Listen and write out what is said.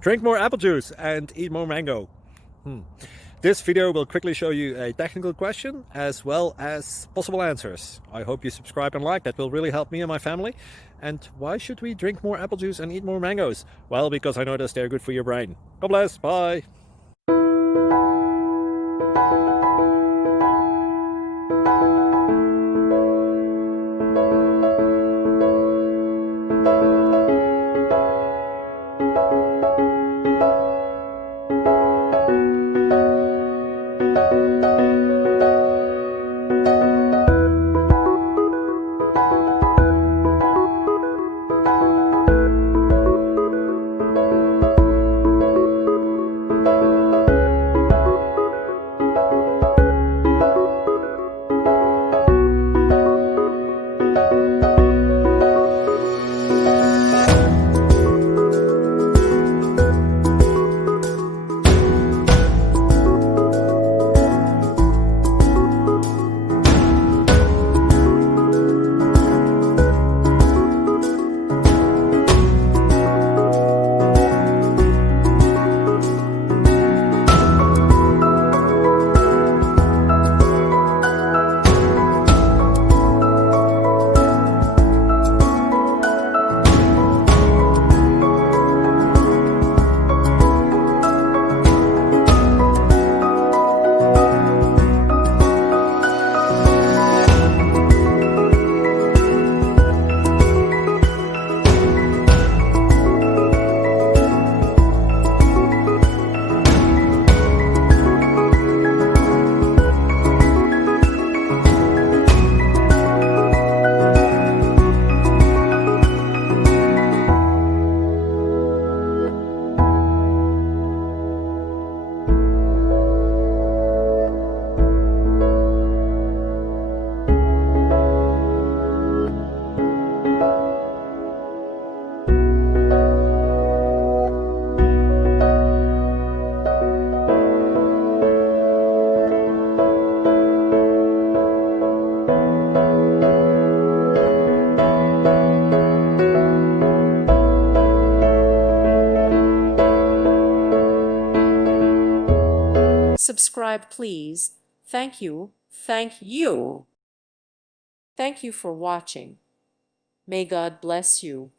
Drink more apple juice and eat more mango. This video will quickly show you a technical question as well as possible answers. I hope you subscribe and like, that will really help me and my family. And why should we drink more apple juice and eat more mangoes? Well, because I noticed they're good for your brain. God bless, bye. Subscribe, please. Thank you. Thank you. Thank you for watching. May God bless you.